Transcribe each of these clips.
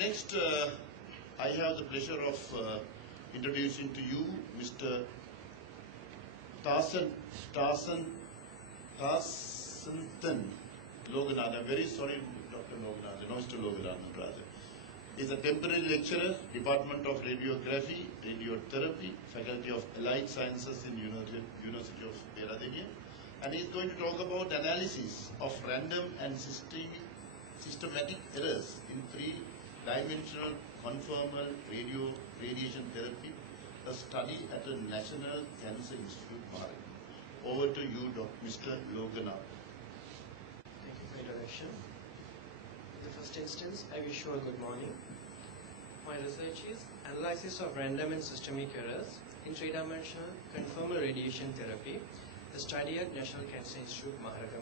Next, I have the pleasure of introducing to you Mr. Tasanthan Loganathan. I'm very sorry, Dr. Loganathan, no, Mr. Loganathan, rather. He's a temporary lecturer, Department of Radiography, Radiotherapy, Faculty of Allied Sciences in University of Peradeniya. And he's going to talk about analysis of random and systematic errors in three-dimensional conformal radiation therapy, a study at the National Cancer Institute, Maharashtra. Over to you, Mr. Loganathan. Thank you for the introduction. In the first instance, I wish you a good morning. My research is analysis of random and systemic errors in three-dimensional conformal radiation therapy, the study at National Cancer Institute, Maharashtra.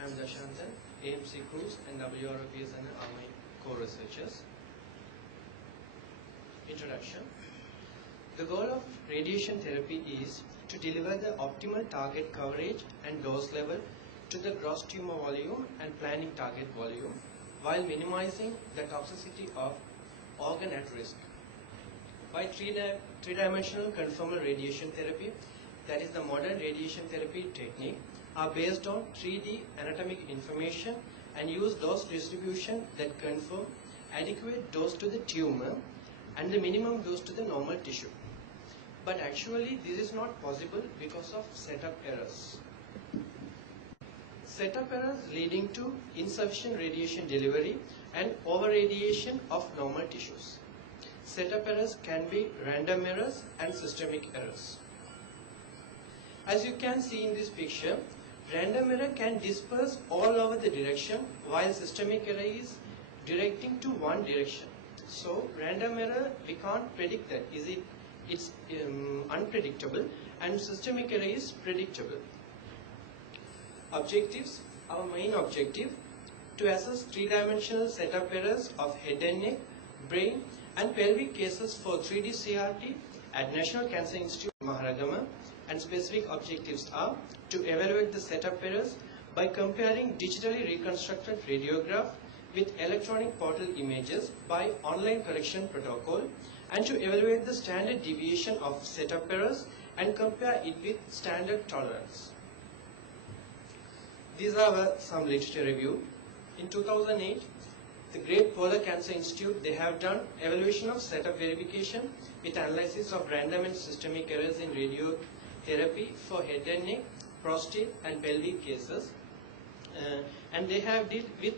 I am Dashantan, AMC Cruz and WROPSN are my co-researchers. Introduction. The goal of radiation therapy is to deliver the optimal target coverage and dose level to the gross tumor volume and planning target volume while minimizing the toxicity of organ at risk. By three-dimensional conformal radiation therapy, that is the modern radiation therapy technique, are based on 3D anatomic information and use dose distribution that confirm adequate dose to the tumor and the minimum dose to the normal tissue. But actually this is not possible because of setup errors. Setup errors leading to insufficient radiation delivery and over-radiation of normal tissues. Setup errors can be random errors and systemic errors. As you can see in this picture, random error can disperse all over the direction while systemic error is directing to one direction. So random error, we can't predict that. It's unpredictable, and systemic error is predictable. Objectives. Our main objective to assess three-dimensional setup errors of head and neck, brain and pelvic cases for 3D CRT at National Cancer Institute, Maharashtra, and specific objectives are to evaluate the setup errors by comparing digitally reconstructed radiograph with electronic portal images by online correction protocol, and to evaluate the standard deviation of setup errors and compare it with standard tolerance. These are some literature review. In 2008, the Great Polar Cancer Institute, they have done evaluation of setup verification with analysis of random and systemic errors in radiotherapy for head and neck, prostate and pelvic cases, and they have did with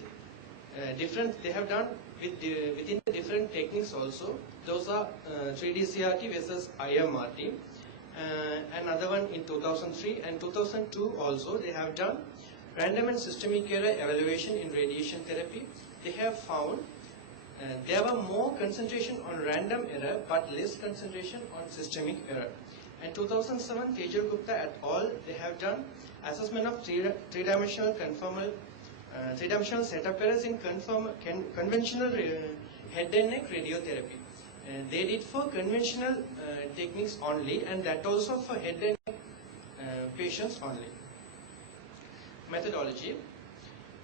within the different techniques also. Those are 3D CRT versus IMRT. Another one in 2003 and 2002 also they have done random and systemic error evaluation in radiation therapy. They have found there were more concentration on random error but less concentration on systemic error. In 2007, Tejal Gupta et al. They have done assessment of three-dimensional conformal three-dimensional setup errors in conventional head and neck radiotherapy. They did for conventional techniques only, and that also for head and neck patients only. Methodology.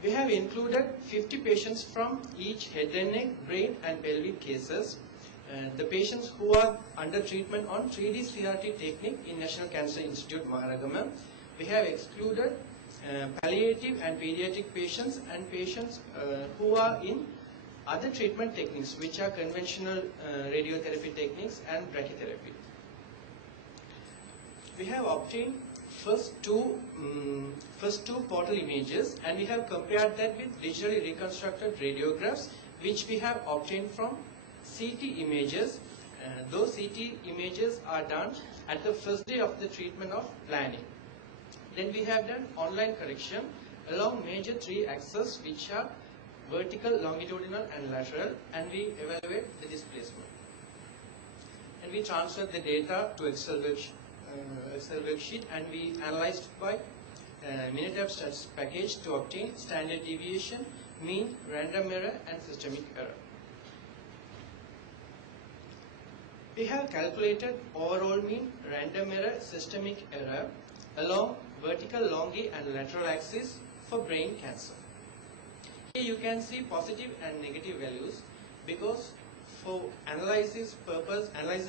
We have included 50 patients from each head and neck, brain and pelvic cases. The patients who are under treatment on 3D CRT technique in National Cancer Institute, Maharashtra. We have excluded palliative and pediatric patients and patients who are in other treatment techniques, which are conventional radiotherapy techniques and brachytherapy. We have obtained first two portal images, and we have compared that with digitally reconstructed radiographs, which we have obtained from CT images. Those CT images are done at the first day of the treatment of planning. Then we have done online correction along major three axes, which are vertical, longitudinal and lateral, and we evaluate the displacement. And we transfer the data to Excel worksheet, and we analyzed by Minitab stats package to obtain standard deviation, mean, random error and systemic error. We have calculated overall mean, random error, systemic error along vertical, longi and lateral axis for brain cancer. Here you can see positive and negative values. because for analysis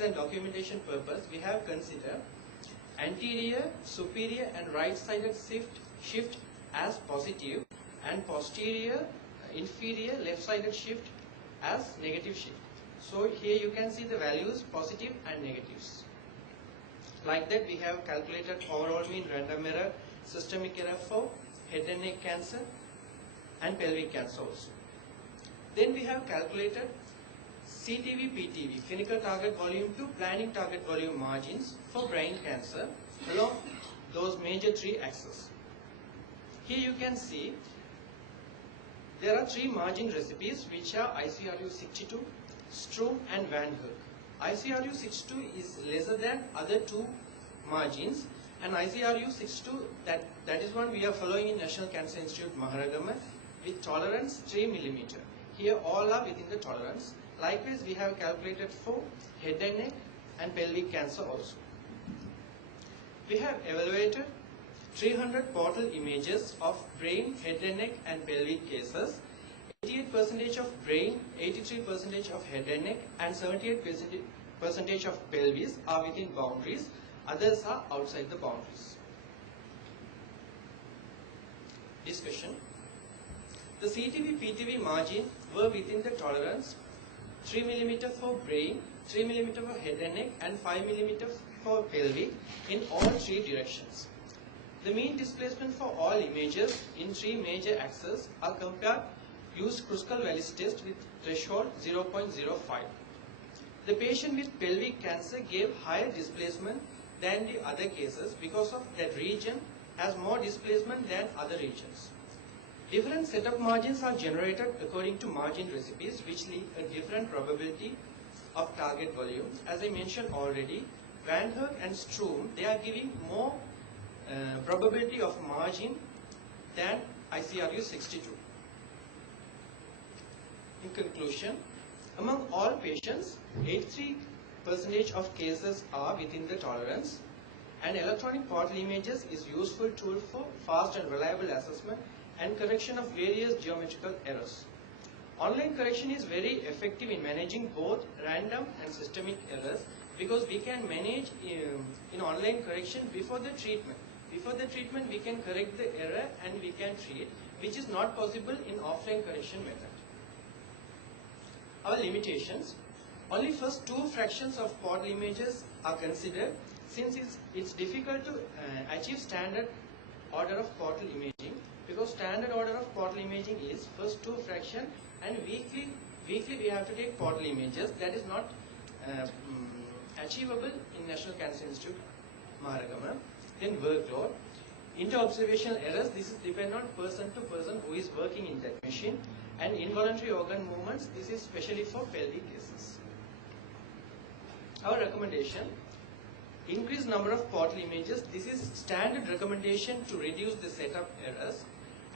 and documentation purpose, we have considered anterior, superior and right-sided shift as positive and posterior, inferior, left-sided shift as negative shift. So here you can see the values positive and negatives. Like that, we have calculated overall mean random error, systemic error for head and neck cancer and pelvic cancer also. Then we have calculated CTV, PTV, clinical target volume to planning target volume margins for brain cancer along those major three axes. Here you can see there are three margin recipes which are ICRU 62, Stroom and Van Herk. ICRU 62 is lesser than other two margins, and ICRU 62 that is one we are following in National Cancer Institute Maharagama with tolerance 3 mm. Here all are within the tolerance. Likewise, we have calculated for head and neck and pelvic cancer also. We have evaluated 300 portal images of brain, head and neck and pelvic cases. 88% of brain, 83% of head and neck and 78% of pelvis are within boundaries. Others are outside the boundaries. Discussion. The CTV, PTV margin were within the tolerance 3 mm for brain, 3 mm for head and neck and 5 mm for pelvic in all three directions. The mean displacement for all images in three major axes are compared used Kruskal-Wallis test with threshold 0.05. The patient with pelvic cancer gave higher displacement than the other cases because of that region has more displacement than other regions. Different setup margins are generated according to margin recipes which lead a different probability of target volume. As I mentioned already, Van Herk and Stroom, they are giving more probability of margin than ICRU 62. In conclusion, among all patients, 83% of cases are within the tolerance, and electronic portal images is useful tool for fast and reliable assessment and correction of various geometrical errors. Online correction is very effective in managing both random and systemic errors because we can manage in online correction before the treatment. Before the treatment, we can correct the error and we can treat, which is not possible in offline correction method. Our limitations. Only first two fractions of portal images are considered since it's difficult to achieve standard order of portal imaging, because standard order of portal imaging is first two fraction and weekly we have to take portal images. That is not achievable in National Cancer Institute Maharagama. Then workload. Inter-observational errors, this is depend on person to person who is working in that machine, and involuntary organ movements, this is specially for pelvic cases. Our recommendation, increase number of portal images. This is standard recommendation to reduce the setup errors,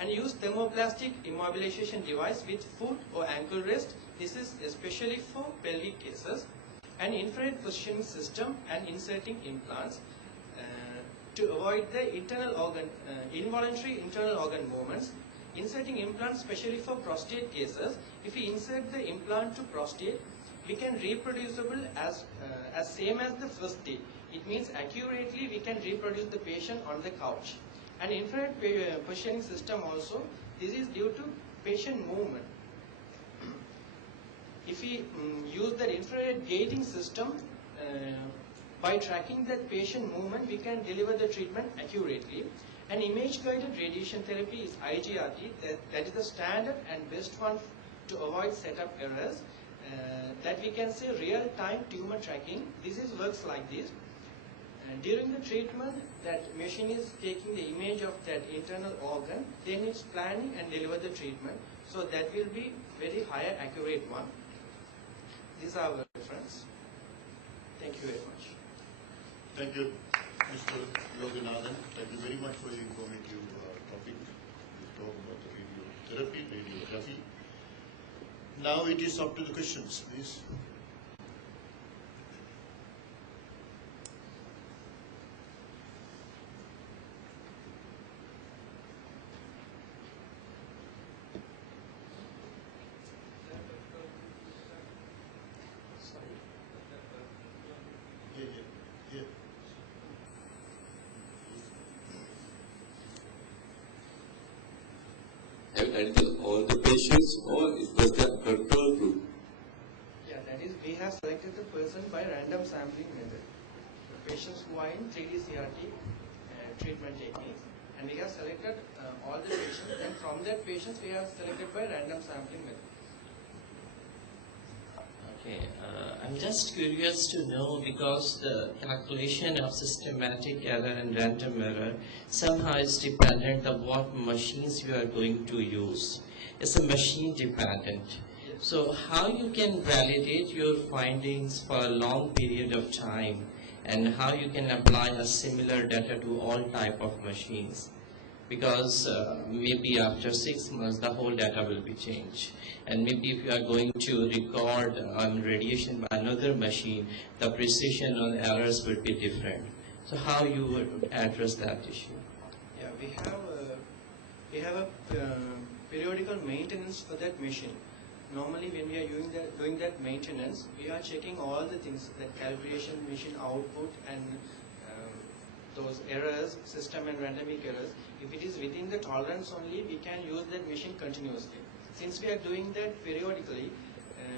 and use thermoplastic immobilization device with foot or ankle rest. This is especially for pelvic cases, and infrared positioning system and inserting implants to avoid the involuntary internal organ movements. Inserting implants specially for prostate cases. If we insert the implant to prostate, we can reproducible as same as the first day. It means accurately we can reproduce the patient on the couch. And infrared positioning system also, this is due to patient movement. If we use the infrared gating system, by tracking that patient movement, we can deliver the treatment accurately. And image-guided radiation therapy is IGRT, that is the standard and best one to avoid setup errors. That we can say real-time tumor tracking. This works like this. During the treatment, that machine is taking the image of that internal organ, then it's planning and deliver the treatment. So that will be very higher accurate one. These are our reference. Thank you very much. Thank you, Mr. Yoganathan. Thank you very much for the informative topic. We talk about the radiotherapy, radiography. Now it is up to the questions, please. have handled all the patients, or is just a control group? Yeah, that is, we have selected the person by random sampling method. The patients who are in 3D CRT treatment techniques, and we have selected all the patients, and from that patients we have selected by random sampling method. Okay, I'm just curious to know, because the calculation of systematic error and random error somehow is dependent on what machines you are going to use. It's a machine dependent. So how you can validate your findings for a long period of time, and how you can apply a similar data to all type of machines? Because maybe after 6 months the whole data will be changed, and maybe if you are going to record on radiation by another machine, the precision on errors will be different. So how you would address that issue? Yeah, we have a periodical maintenance for that machine. Normally when we are doing that maintenance, we are checking all the things, that calibration, machine output, and those errors, system and randomic errors. If it is within the tolerance only, we can use that machine continuously. Since we are doing that periodically,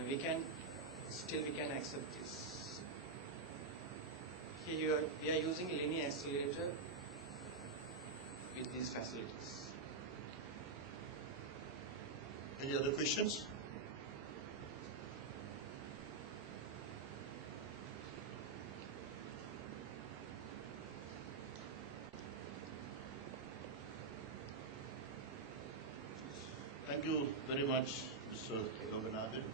we can accept this. Here we are using linear accelerator with these facilities. Any other questions? Thank you very much, Mr. Loganathan.